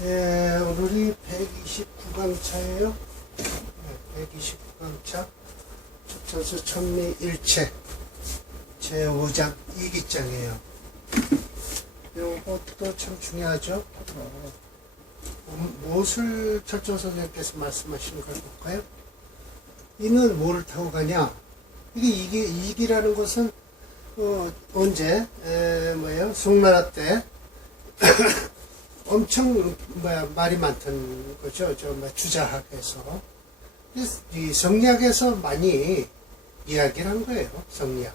예, 오늘이 129강차예요. 네, 129강차. 첩천수 천미 일체 제5장 2기장이에요. 요것도 참 중요하죠. 어, 음, 무엇을 철조 선생님께서 말씀하시는 걸 볼까요? 이는 뭐를 타고 가냐? 이게 이기, 이기라는 것은 어, 언제 에, 뭐예요? 송나라 때 엄청 뭐야 말이 많던 거죠. 저 뭐 주자학에서 이 성리학에서 많이 이야기를 한 거예요. 성리학.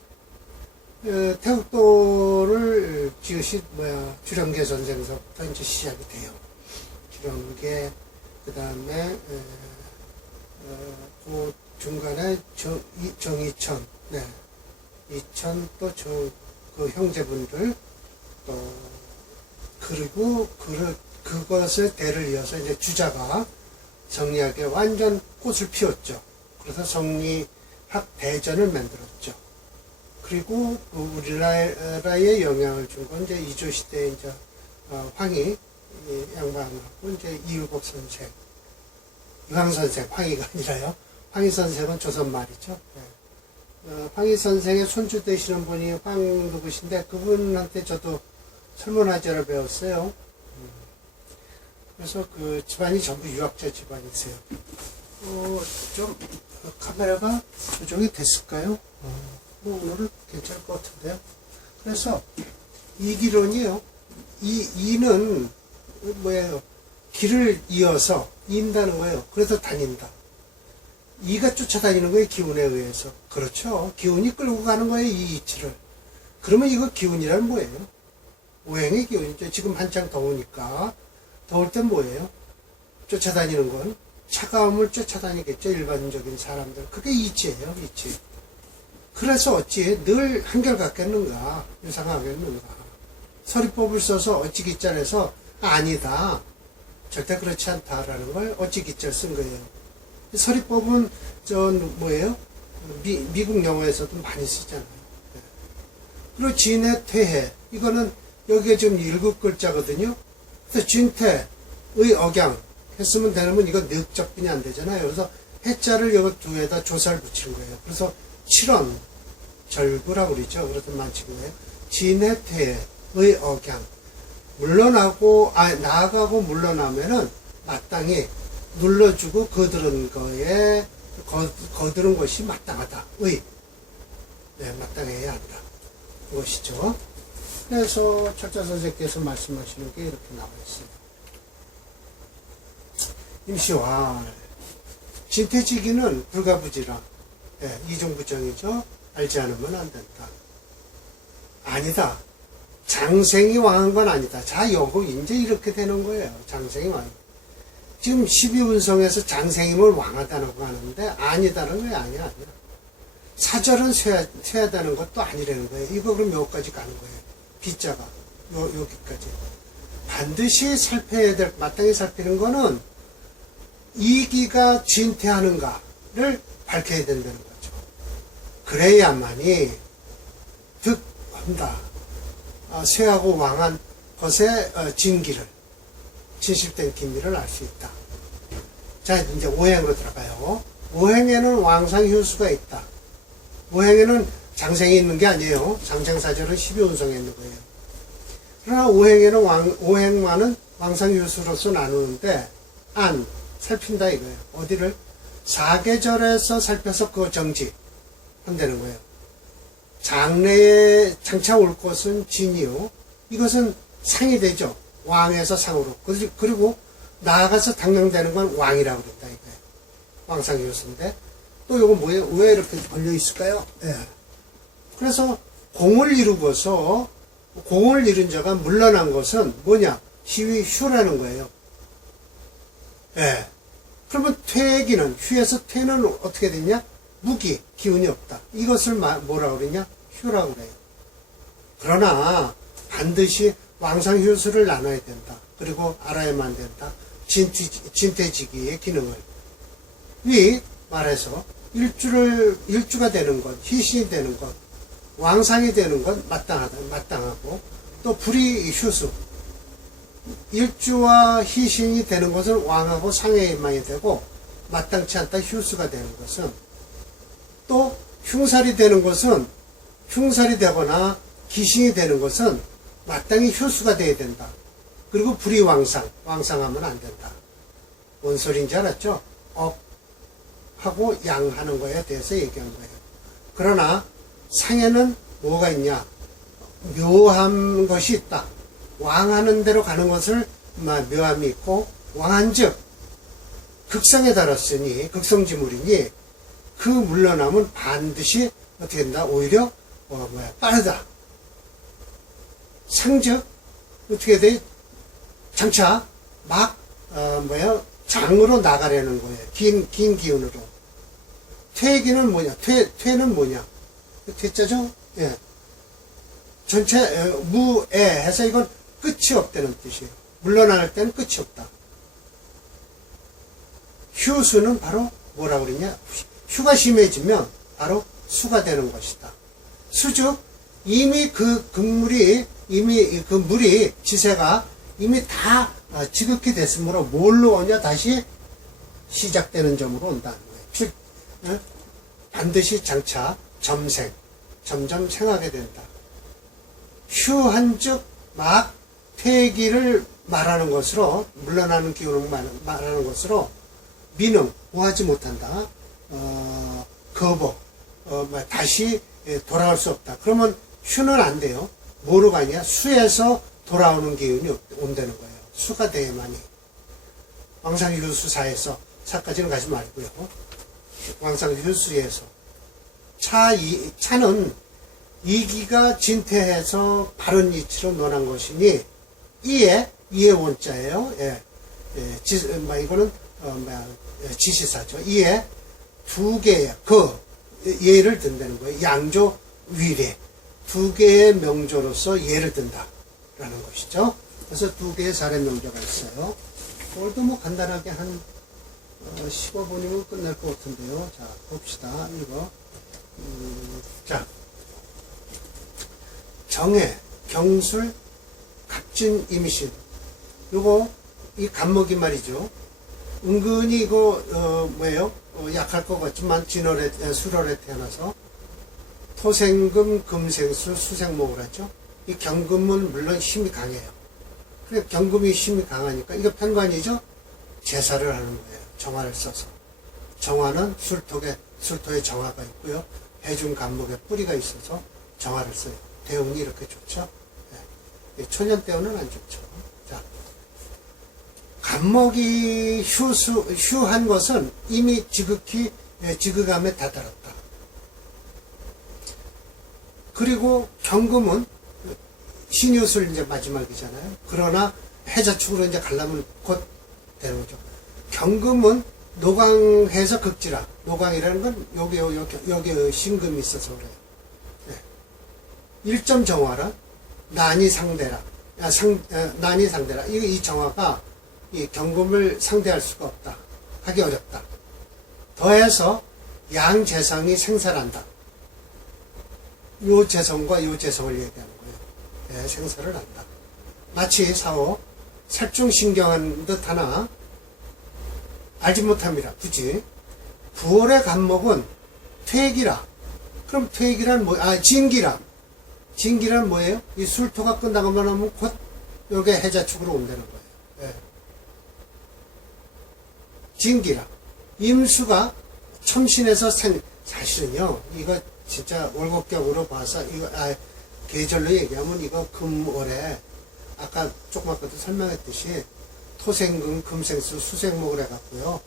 어, 태국도를 지으신 뭐야 주령계 선생서부터 이제 시작이 돼요. 주령계 그 다음에 어, 그 중간에 정이천, 네, 이천 또 저 그 형제분들 또 그리고 그, 그것을 대를 이어서 이제 주자가 성리학에 완전 꽃을 피웠죠. 그래서 성리학 대전을 만들었죠. 그리고 그 우리나라에 영향을 준 건 이제 이조 시대 이제 어, 황희 이 양반하고 이제 이율곡 선생, 유황 선생, 황희가 아니라요. 황희 선생은 조선 말이죠. 네. 어, 황희 선생의 손주 되시는 분이 황 누구신데 그분한테 저도 설문화제를 배웠어요. 음. 그래서 그 집안이 전부 유학자 집안이세요. 어, 좀 카메라가 조정이 됐을까요? 어, 뭐 오늘은 괜찮을 것 같은데요. 그래서 이 기론이요. 이 이는 뭐예요? 길을 이어서 인다는 거예요. 그래서 다닌다. 이가 쫓아다니는 거예요. 기운에 의해서. 그렇죠. 기운이 끌고 가는 거예요. 이 이치를. 그러면 이거 기운이란 뭐예요? 오행의 기운이죠. 지금 한창 더우니까. 더울 땐 뭐예요? 쫓아다니는 건 차가움을 쫓아다니겠죠. 일반적인 사람들. 그게 이치예요. 이치. 그래서 어찌 늘 한결같겠는가? 유상하겠는가? 서리법을 써서 어찌 기자에서 아니다. 절대 그렇지 않다라는 걸 어찌 기자를 쓴 거예요. 서리법은 저 뭐예요? 미, 미국 영어에서도 많이 쓰잖아요. 네. 그리고 진해 퇴해 이거는 여기에 지금 일곱 글자거든요. 그래서 진퇴의 억양 했으면 되는 이거 늑적분이 안 되잖아요. 그래서 해자를 여기 두에다 조사를 붙이는 거예요. 그래서 7원 절구라고 그러죠. 그래서 만친 거예요. 진해 퇴해의 억양 물러나고 아 나아가고 물러나면은 마땅히 눌러주고 거두는 거에 거, 거두는 것이 마땅하다. 의. 네, 마땅해야 한다. 그것이죠. 그래서 철자 선생께서 말씀하시는 게 이렇게 나와 있어요. 임시완. 진퇴지기는 불가부지라. 네, 이종부정이죠. 알지 않으면 안 된다. 아니다. 장생이 왕한 건 아니다. 자, 요거 이제 이렇게 되는 거예요. 장생이 왕. 지금 12운성에서 장생임을 왕하다고 하는데 아니다는 게 아니야, 아니야. 사절은 쇠야, 쇠야다는 것도 아니라는 거예요. 이거 그럼 여기까지 가는 거예요. 비자가. 요, 여기까지. 반드시 살펴야 될, 마땅히 살피는 거는 이기가 진퇴하는가를 밝혀야 된다는 거죠. 그래야만이 득한다. 어, 쇠하고 왕한 것의 어, 진기를, 진실된 기미를 알 수 있다. 자, 이제 오행으로 들어가요. 오행에는 왕상 효수가 있다. 오행에는 장생이 있는 게 아니에요. 장생사절은 12운성에 있는 거예요. 그러나 오행에는 왕, 오행만은 왕상효수로서 나누는데, 안, 살핀다 이거예요. 어디를? 사계절에서 살펴서 그 정지 한다는 거예요. 장래에 장차 올 것은 진이요. 이것은 상이 되죠. 왕에서 상으로. 그리고 나아가서 당명되는 건 왕이라고 그랬다 이거예요. 왕상효수인데 또 이거 뭐예요? 왜 이렇게 걸려 있을까요? 예. 그래서 공을 이루고서 공을 이룬 자가 물러난 것은 뭐냐? 희위 휴라는 거예요. 예. 그러면 퇴기는 휴에서 퇴는 어떻게 됐냐? 무기, 기운이 없다. 이것을 뭐라 그러냐? 휴라고 그래요. 그러나 반드시 왕상휴수를 나눠야 된다. 그리고 알아야만 된다. 진퇴, 진퇴지기의 기능을. 위 말해서 일주를, 일주가 되는 것, 희신이 되는 것, 왕상이 되는 것 마땅하다, 마땅하고, 또 불이 휴수. 일주와 희신이 되는 것은 왕하고 상해만이 되고 마땅치 않다 휴수가 되는 것은 또 흉살이 되는 것은 흉살이 되거나 기신이 되는 것은 마땅히 효수가 돼야 된다. 그리고 불이 왕상, 왕상하면 안 된다. 뭔 소리인지 알았죠? 업 하고 양 하는 거에 대해서 얘기한 거예요. 그러나 상에는 뭐가 있냐? 묘한 것이 있다. 왕하는 대로 가는 것을 마- 묘함이 있고 왕한즉 극성에 달았으니 극성지물이니 그 물러남은 반드시 어떻게 된다? 오히려 어, 뭐야 빠르다. 상즉 어떻게 돼? 장차 막 어, 뭐야 장으로 나가려는 거예요. 긴 긴 기운으로. 퇴기는 뭐냐? 퇴 퇴는 뭐냐? 퇴자죠? 예. 전체 어, 무에 해서 이건 끝이 없다는 뜻이에요. 물러날 때는 끝이 없다. 휴수는 바로 뭐라고 그러냐? 휴가 심해지면 바로 수가 되는 것이다. 수즉 이미 그 극물이 이미 그 물이 지세가 이미 다 어, 지극히 됐으므로 뭘로 오냐 다시 시작되는 점으로 온다는 거예요. 즉 어? 반드시 장차 점생 점점 생하게 된다. 휴한즉 막 퇴기를 말하는 것으로 물러나는 기운을 말- 말하는 것으로 미능 구하지 못한다. 어, 거부 어, 뭐 다시 예, 돌아올 수 없다. 그러면 휴는 안 돼요. 뭐로 가냐? 수에서 돌아오는 기운이 없- 온다는 거예요. 수가 돼야만이. 왕상휴수사에서 사까지는 가지 말고요. 왕상휴수에서 차 이, 차는 이기가 진퇴해서 바른 이치로 논한 것이니 이에 이의 원자예요. 예, 예, 지, 뭐 이거는 어, 예, 지시사죠. 이에 두 개의 그 예를 든다는 거예요. 양조 위례 두 개의 명조로서 예를 든다라는 것이죠. 그래서 두 개의 사례 명조가 있어요. 오늘도 뭐 간단하게 한 어, 15분이면 끝날 것 같은데요. 자 봅시다. 이거 음, 자 정해 경술 갑진 임신 요거 이 간목이 말이죠. 은근히 이거 어, 뭐예요? 어, 약할 것 같지만 진월에 에, 수월에 태어나서 토생금 금생수 수생목을 하죠. 이 경금은 물론 힘이 강해요. 그래 경금이 힘이 강하니까 이거 편관이죠. 제사를 하는 거예요. 정화를 써서 정화는 술토에 술토에 정화가 있고요. 해중 간목에 뿌리가 있어서 정화를 써요. 대운이 이렇게 좋죠. 예. 이 초년 대운은 안 좋죠. 자, 간목이 휴수, 휴한 것은 이미 지극히 예, 지극함에 다다랐다. 그리고 경금은 신유술 이제 마지막이잖아요. 그러나 해자축으로 이제 가려면 곧 되는 거죠. 경금은 노강해서 극지라. 노강이라는 건 여기, 여기, 여기 신금이 있어서 그래요. 네. 일점 정화라. 난이 상대라. 아, 상, 아, 난이 상대라. 이, 이 정화가 이 경금을 상대할 수가 없다. 하기 어렵다. 더해서 양 재성이 생산한다. 요 재성과 요 재성을 얘기하는 거예요. 예, 생사를 한다. 마치 사오 살중신경한 듯 하나 알지 못합니다. 굳이 부월의 간목은 퇴기라. 그럼 퇴기란 뭐? 아 진기라. 진기란 뭐예요? 이 술토가 끝나고만 하면 곧 요게 해자축으로 온다는 거예요. 예. 진기라. 임수가 첨신에서 생 사실은요 이거 진짜 월곡격으로 봐서 이거 아 계절로 얘기하면 이거 금월에 아까 조금 아까도 설명했듯이 토생금 금생수 수생목을 해갖고요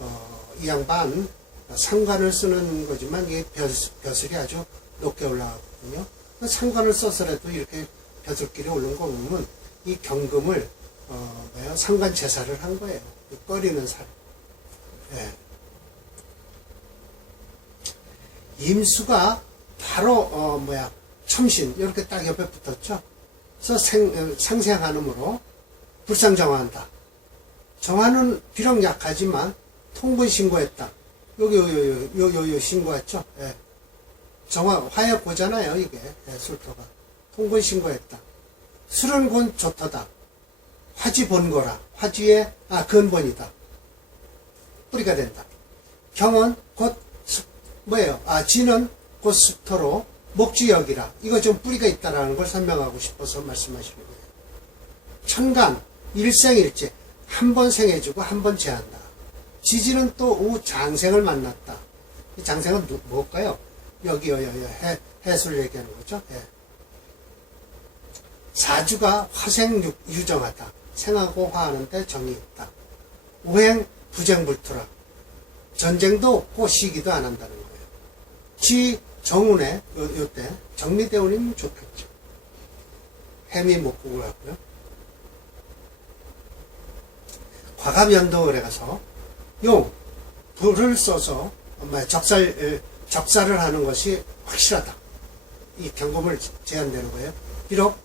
어, 이 양반 상관을 쓰는 거지만 이게 벼, 벼슬이 아주 높게 올라가거든요 상관을 써서라도 이렇게 벼슬길이 오른 거 보면 이 경금을 어, 상관 제사를 한 거예요 이 꺼리는 살 예. 임수가 바로 어 뭐야 첨신 이렇게 딱 옆에 붙었죠. 그래서 생, 어, 상생한음으로 불상정화한다. 정화는 비록 약하지만 통분 신고했다. 여기 요요요요 신고했죠. 예. 정화 화해 보잖아요 이게 예, 술토가 통분 신고했다. 술은 곧 좋다다. 화지 본거라. 화지의, 아, 근본이다. 뿌리가 된다. 경은 곧 습, 뭐예요? 아, 지는 곧 습토로 목주역이라. 이거 좀 뿌리가 있다라는 걸 설명하고 싶어서 말씀하시는 거예요. 천간, 일생일제. 한 번 생해주고 한 번 제한다. 지지는 또 우 장생을 만났다. 이 장생은 누, 뭘까요? 여기요, 여기, 해, 해수를 얘기하는 거죠. 예. 사주가 화생 유- 유정하다. 생하고 화하는데 정이 있다. 우행 부쟁불투라. 전쟁도 없고 시기도 안 한다는 거예요. 지 정운에 요, 요때 정미대운이면 좋겠죠. 해미 목국을 하고요. 과감연동을 해가서 용 불을 써서 뭐 적살 에, 적살을 하는 것이 확실하다. 이 경금을 제한되는 거예요. 비록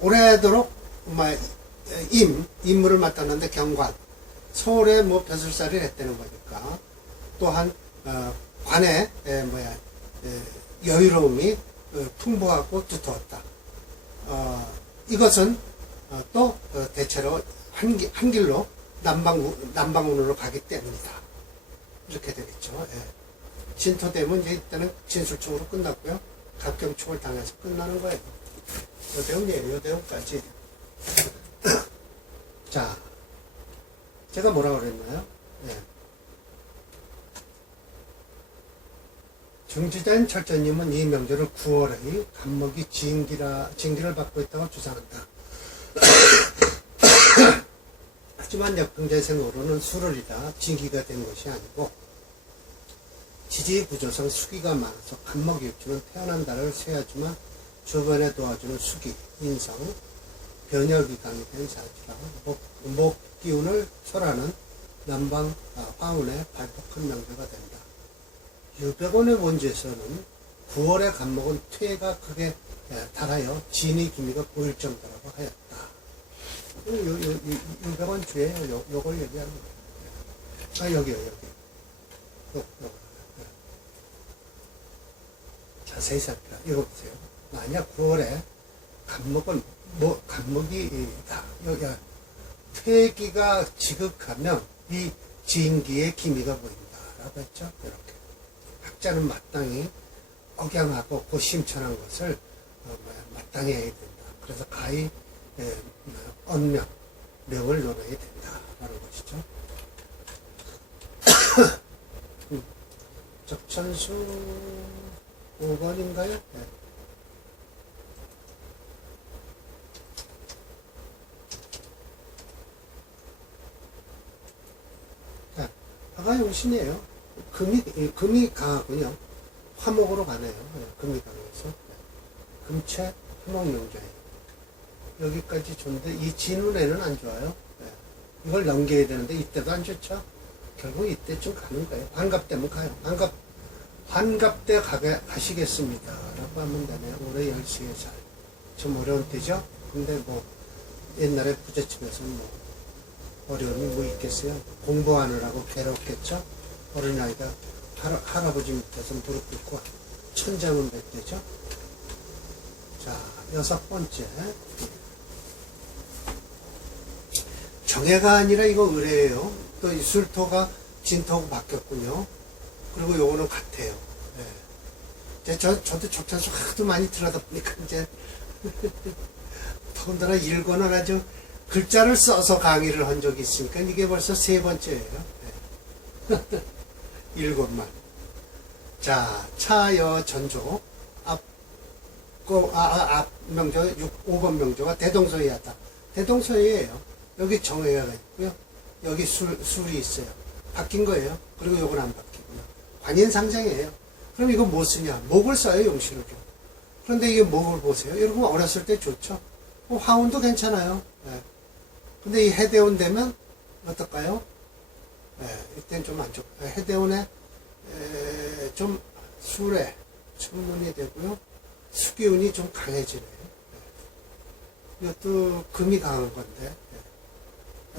오래도록 뭐, 임 임무를 맡았는데 경관 서울에 뭐 벼슬살이를 했다는 거니까 또한 어, 관에 에, 뭐야 에, 여유로움이 어, 풍부하고 두터웠다. 어, 이것은 어, 또 어, 대체로 한, 기- 한 길로 남방 남방운으로 가기 때문이다. 이렇게 되겠죠. 예. 진토되면 이제 이때는 진술총으로 끝났고요. 갑경총을 당해서 끝나는 거예요. 요대운이에요. 요대운까지. 자, 제가 뭐라고 그랬나요? 예. 정지된 철저님은 이 명절을 9월의 간목이 징기라, 징기를 받고 있다고 주장한다. 하지만 역병재생으로는 수월이라 징기가 된 것이 아니고 지지 구조상 수기가 많아서 간목이 입주는 태어난 달을 세야지만 주변에 도와주는 수기, 인성, 변혁이 강의된 사지라 목, 목 기운을 설하는 남방 아, 화운의 발폭한 명제가 된다. 유백원의 원지에서는 9월의 간목은 퇴가 크게 예, 달하여 진이 기미가 보일 정도라고 하였다. 요, 요, 요, 요, 요걸 얘기하는 거예요. 아, 여기요, 여기. 요, 요. 예. 자세히 살펴 읽어보세요. 만약 9월에 간목은, 뭐, 간목이다. 여기, 퇴기가 지극하면 이 진기의 기미가 보인다. 라고 했죠. 이렇게. 학자는 마땅히 억양하고 고심천한 것을 어, 마땅히 해야 된다. 그래서 가히 언명, 명을 논해야 된다라는 것이죠. 음, 적천수 5번인가요? 네. 자, 화가 용신이에요. 금이, 이 금이 강하군요. 화목으로 가네요. 네, 금이 강해서. 네. 금채 화목명자예요. 여기까지 좋은데, 이 진운에는 안 좋아요. 네. 이걸 넘겨야 되는데, 이때도 안 좋죠. 결국 이때쯤 가는 거예요. 반갑되면 가요. 반갑, 반갑때 가게, 가시겠습니다. 라고 하면 되네요. 올해 10시에 살. 좀 어려운 때죠? 근데 뭐, 옛날에 부잣집에서는 뭐, 어려움이 뭐 있겠어요? 공부하느라고 괴롭겠죠? 어린아이가 할, 할아버지 밑에서 무릎 꿇고 천장은 몇 대죠? 자, 여섯 번째. 정해가 아니라 이거 의뢰예요. 또 이 술토가 진토고 바뀌었군요. 그리고 요거는 같아요. 예. 이제 저, 저도 적찬수 하도 많이 들어다 보니까 이제 더군다나 일권은 아주 글자를 써서 강의를 한 적이 있으니까 이게 벌써 세 번째예요. 네. 일권만. 자, 차여 전조 앞, 고, 아, 아, 앞 명조 6, 5번 명조가 대동소이하다. 대동소이예요. 여기 정회가 있고요. 여기 술, 술이 있어요. 바뀐 거예요. 그리고 요건 안 바뀌고요. 관인 상장이에요. 그럼 이거 뭐 쓰냐? 목을 써요, 용신으로. 그런데 이게 목을 보세요. 여러분 어렸을 때 좋죠? 어, 화운도 괜찮아요. 예. 근데 이 해대운 되면 어떨까요? 예, 이때는 좀안 좋고 해대운에 에, 좀 술에 천문이 되고요. 수기운이 좀 강해지네요. 예. 이것도 금이 강한 건데 예.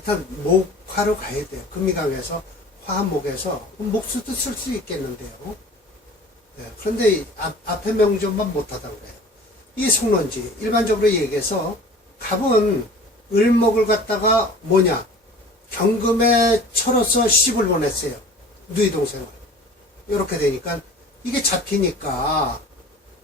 하여튼 목화로 가야 돼요. 금이 강해서 화목에서 목수도 쓸 수 있겠는데요. 예, 그런데 이 앞, 앞에 명점만 못하다 그래요. 이 송론지 일반적으로 얘기해서 갑은 을목을 갖다가 뭐냐 경금에 쳐로서 시집을 보냈어요. 누이 동생을. 이렇게 되니까 이게 잡히니까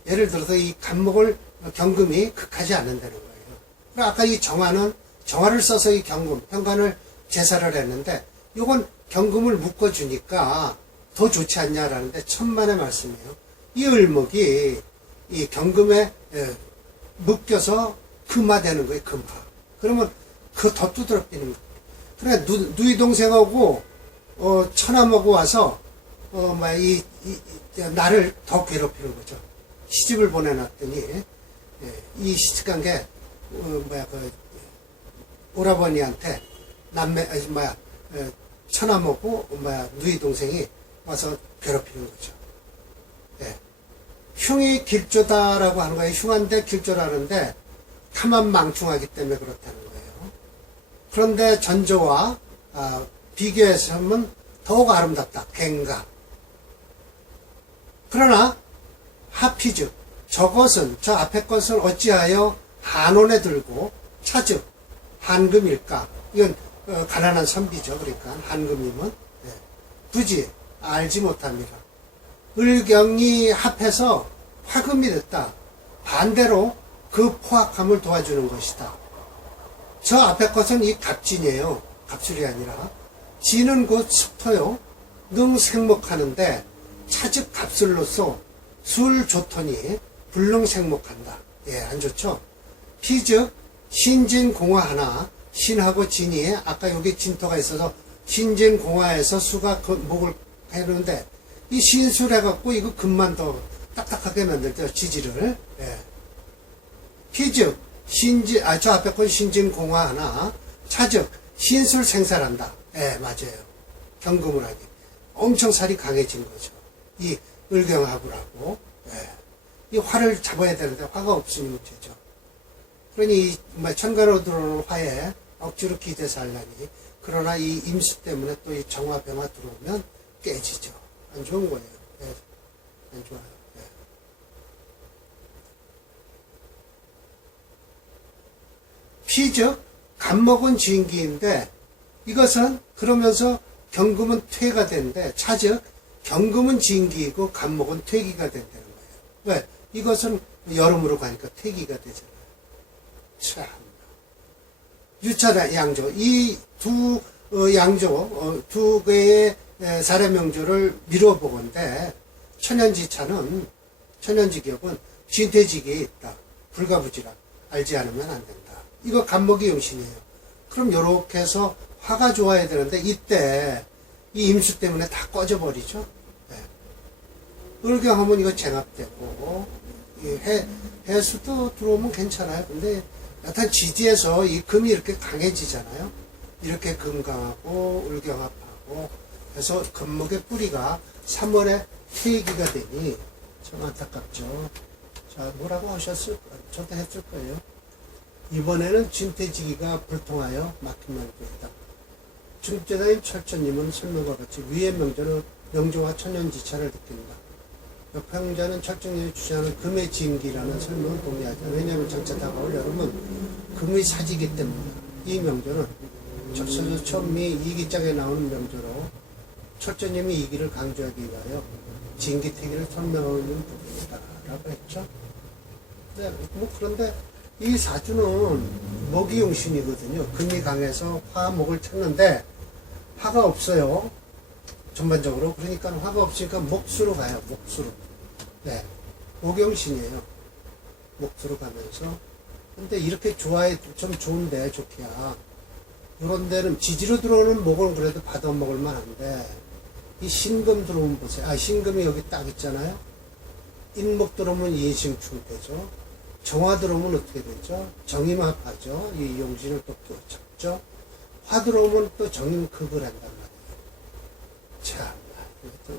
예를 들어서 이 간목을 경금이 극하지 않는다는 거예요. 아까 이 정화는 정화를 써서 이 경금 현관을 제사를 했는데 이건 경금을 묶어주니까 더 좋지 않냐라는데 천만의 말씀이에요. 이 을목이 이 경금에 에, 묶여서 금화되는 거예요. 금화. 그러면 그더 두드러뜨리는 거예요. 그래 누, 누이 동생하고 어, 처남하고 와서 어, 뭐, 이, 이, 이, 나를 더 괴롭히는 거죠. 시집을 보내놨더니, 예, 이 시집간 게, 어, 뭐야, 그, 오라버니한테 남매, 아니, 뭐야, 에, 처남하고, 뭐야, 누이 동생이 와서 괴롭히는 거죠. 예. 흉이 길조다라고 하는 거예요. 흉한데 길조라는데, 탐한 망충하기 때문에 그렇다는 거예요. 그런데 전조와 아, 비교해서 하면 더욱 아름답다. 갱가. 그러나 하피즉 저것은 저 앞에 것을 어찌하여 한원에 들고 차즉 한금일까? 이건 어, 가난한 선비죠. 그러니까 한금이면 예. 굳이 알지 못합니다. 을경이 합해서 화금이 됐다. 반대로 그 포악함을 도와주는 것이다. 저 앞에 것은 이 갑진이에요. 갑술이 아니라. 진은 곧 습터요. 능 생목하는데 차즉 갑술로서 술 좋더니 불능 생목한다. 예, 안 좋죠? 피즉 신진공화 하나 신하고 진이 아까 여기 진토가 있어서 신진공화에서 수가 그 목을 해놓는데 이 신술 해갖고 이거 금만 더 딱딱하게 만들죠 지지를 예. 피즉 신진 아저 앞에 건 신진공화 하나 차즉 신술 생산한다. 예 맞아요. 경금을 하기 엄청 살이 강해진 거죠. 이 을경합을 하고 예. 이 화를 잡아야 되는데 화가 없으니 문제죠. 그러니 이 뭐, 천간으로 들어오는 화에 억지로 기대서 하려니 그러나 이 임수 때문에 또 이 정화 병화 들어오면 깨지죠. 안 좋은 거예요. 예. 안 좋아요. 예. 피즉 간목은 진기인데 이것은 그러면서 경금은 퇴가 된데 차즉 경금은 진기이고 간목은 퇴기가 된다는 거예요. 왜? 이것은 여름으로 가니까 퇴기가 되잖아요. 참. 유차다 양조. 이두 양조, 어, 두 개의 에, 사례 명조를 미뤄보건데, 천연지차는, 천연지격은 진퇴지기에 있다. 불가부지라. 알지 않으면 안 된다. 이거 간목이 용신이에요. 그럼 요렇게 해서 화가 좋아야 되는데, 이때 이 임수 때문에 다 꺼져버리죠. 네. 을경하면 이거 쟁압되고, 이 해, 해수도 들어오면 괜찮아요. 근데 여튼 지지에서 이 금이 이렇게 강해지잖아요. 이렇게 금강하고 을경합하고 해서 금목의 뿌리가 3월에 퇴기가 되니 참 안타깝죠. 자, 뭐라고 하셨을, 저도 했을 거예요. 이번에는 진퇴지기가 불통하여 막힌 말입니다. 중재자인 철저님은 설명과 같이 위의 명절은 명조와 천연지차를 느낀다. 역평자는 철저님이 주장하는 금의 진기라는 설명을 동의하죠. 왜냐하면 장차 다가올 여름은 금의 사지기 때문에 이 명절은 적서도 처음이 이기장에 나오는 명조로 철저님이 이기를 강조하기 위하여 진기태기를 설명하는 부분이다라고 했죠. 네, 뭐 그런데 이 사주는 목이 용신이거든요. 금이 강해서 화, 목을 찾는데 화가 없어요. 전반적으로. 그러니까 화가 없으니까 목수로 가요. 목수로. 네. 목용신이에요. 목수로 가면서. 근데 이렇게 좋아해, 좀 좋은데, 좋기야. 이런 데는 지지로 들어오는 목은 그래도 받아 먹을 만한데, 이 신금 들어오면 보세요. 아, 신금이 여기 딱 있잖아요. 인목 들어오면 인심충 되죠. 정화 들어오면 어떻게 되죠? 정임합하죠. 이 용신을 또 잡죠. 화 들어오면 또 정임 극을 한단 말이에요. 참,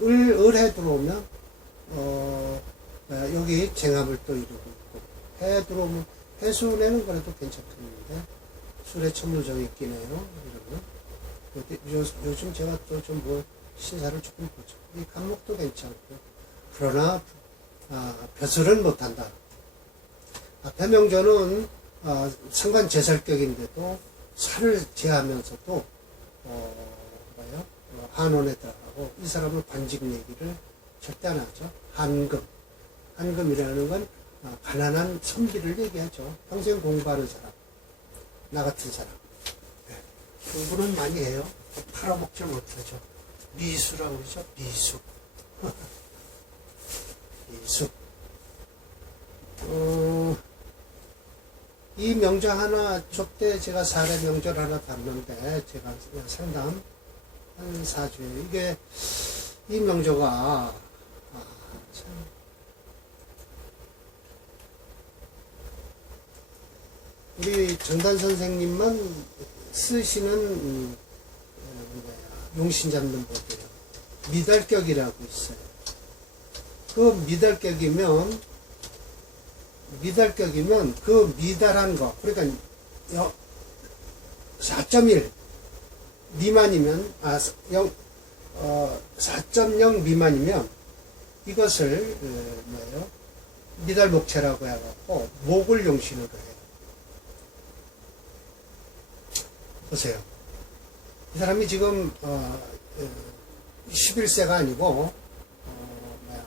을, 을해 들어오면, 어, 아, 여기 쟁합을 또 이루고 있고, 해 들어오면, 해수내는 그래도 괜찮겠는데, 술에 천무정이 끼네요. 이러면. 요, 요즘 제가 또 좀 뭐, 신사를 조금 보죠. 이 간목도 괜찮고, 그러나, 아, 벼슬은 못한다. 앞에 명절은 어, 상관 제설격인데도 살을 제하면서도 어, 뭐예요? 어, 한원에 들어가고 이 사람은 관직 얘기를 절대 안 하죠. 한금. 한금이라는 건 어, 가난한 선비를 얘기하죠. 평생 공부하는 사람. 나 같은 사람. 네. 공부는 많이 해요. 팔아먹질 못하죠. 미수라고 그러죠. 미수. 미수. 어, 이 명절 하나, 저때 제가 사례 명절 하나 봤는데, 제가 상담 한 4주에, 이게, 이 명조가, 아, 참. 우리 정단 선생님만 쓰시는, 음, 어, 용신 잡는 법이에요. 미달격이라고 있어요. 그 미달격이면, 미달격이면 그 미달한 거, 그러니까 여- 4.1 미만이면, 아, 0, 어, 4.0 미만이면 이것을, 어, 뭐예요? 미달 목체라고 해갖고 목을 용신으로 해요. 보세요. 이 사람이 지금, 어, 11세가 아니고, 어, 뭐야,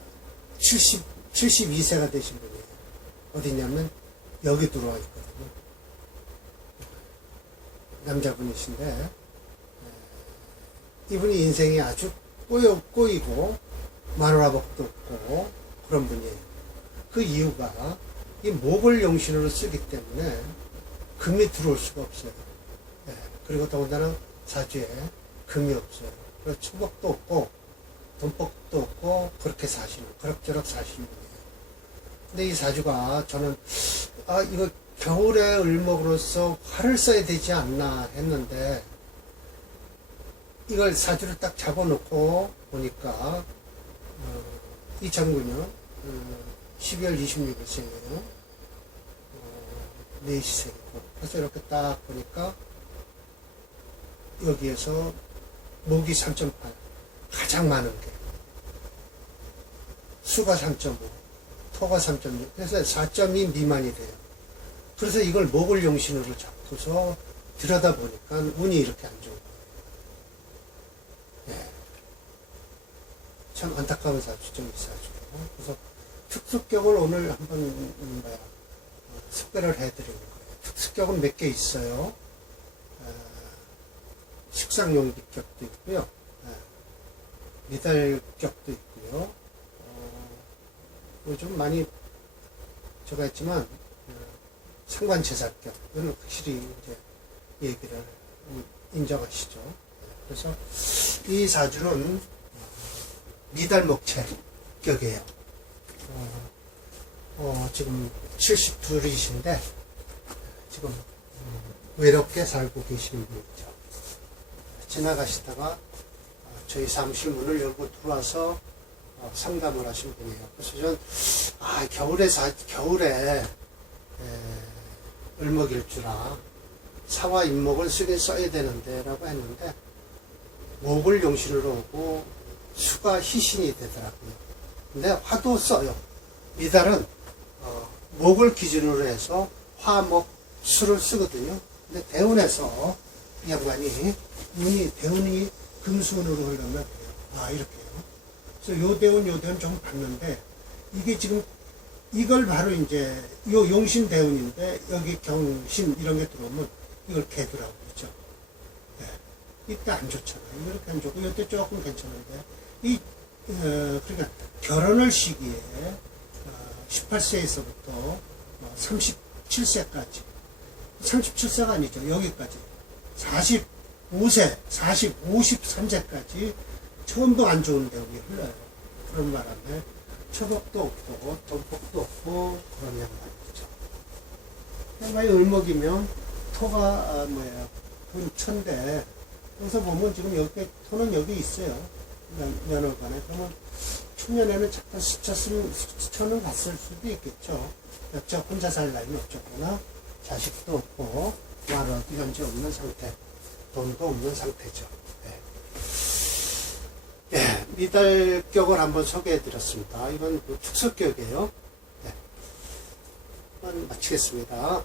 70, 72세가 되신 분이에요. 어디냐면, 여기 들어와 있거든요. 남자분이신데, 에, 이분이 인생이 아주 꼬여, 꼬이고, 마누라복도 없고, 그런 분이에요. 그 이유가, 이 목을 용신으로 쓰기 때문에, 금이 들어올 수가 없어요. 예, 그리고 더군다나 사주에 금이 없어요. 그리고 초복도 없고, 돈복도 없고, 그렇게 사시는, 그럭저럭 사시는 분이에요. 근데 이 사주가 저는, 아, 이거 겨울에 을목으로서 활을 써야 되지 않나 했는데, 이걸 사주를 딱 잡아놓고 보니까, 어, 2009년, 어, 12월 26일 생이에요. 어, 4시 생이고. 그래서 이렇게 딱 보니까, 여기에서 목이 3.8 가장 많은 게. 수가 3.5 토가 3.6 그래서 4.2 미만이 돼요. 그래서 이걸 목을 용신으로 잡고서 들여다 보니까 운이 이렇게 안 좋은 거예요. 예. 참 안타까운 사주죠 이 사주 그래서 특수격을 오늘 한번 음, 뭐야 어, 특별을 해드리는 거예요. 특수격은 몇 개 있어요? 어, 식상용기격도 있고요. 예, 미달격도 있고요. 어, 요즘 많이 제가 했지만 어, 상관 제사격 이는 확실히 이제 얘기를 음, 인정하시죠. 예, 그래서 이 사주는 미달 목체 격이에요. 어, 어, 지금 72이신데 지금 음, 외롭게 살고 계시는 분이죠. 지나가시다가 어, 저희 사무실 문을 열고 들어와서 어, 상담을 하신 분이에요. 그래서 전, 아, 겨울에 사, 겨울에, 에, 을목일주라 사와 임목을 쓰긴 써야 되는데, 라고 했는데, 목을 용신으로 오고, 수가 희신이 되더라고요. 근데 화도 써요. 미달은, 어, 목을 기준으로 해서 화, 목, 수를 쓰거든요. 근데 대운에서 이 양반이 운이 대운이 금수운으로 흘러면. 아 이렇게요. 그래서 요 대운 요 대운 좀 봤는데 이게 지금 이걸 바로 이제 요 용신 대운인데 여기 경신 이런 게 들어오면 이걸 개두라고 그러죠. 네. 이때 안 좋잖아요. 이렇게 안 좋고 이때 조금 괜찮은데 이 어, 그러니까 결혼을 시기에 어, 18세에서부터 37세까지 37세가 아니죠. 여기까지 45세, 40, 53세까지 처음도 안 좋은 대운이 흘러요. 그런 바람에 처복도 없고 돈복도 없고 그런 양반이죠. 양반이 을목이면 토가 아, 뭐예요? 돈 천대. 여기서 보면 지금 여기 토는 여기 있어요. 면, 면허관에. 그러면 초년에는 잠깐 스쳤으면 스쳐는 갔을 수도 있겠죠. 여자 혼자 살 나이는 없었구나. 자식도 없고 말어도 현재 없는 상태. 돈도 없는 상태죠. 예. 예, 미달격을 한번 소개해 드렸습니다. 이건 그 축석격이에요. 예. 마치겠습니다.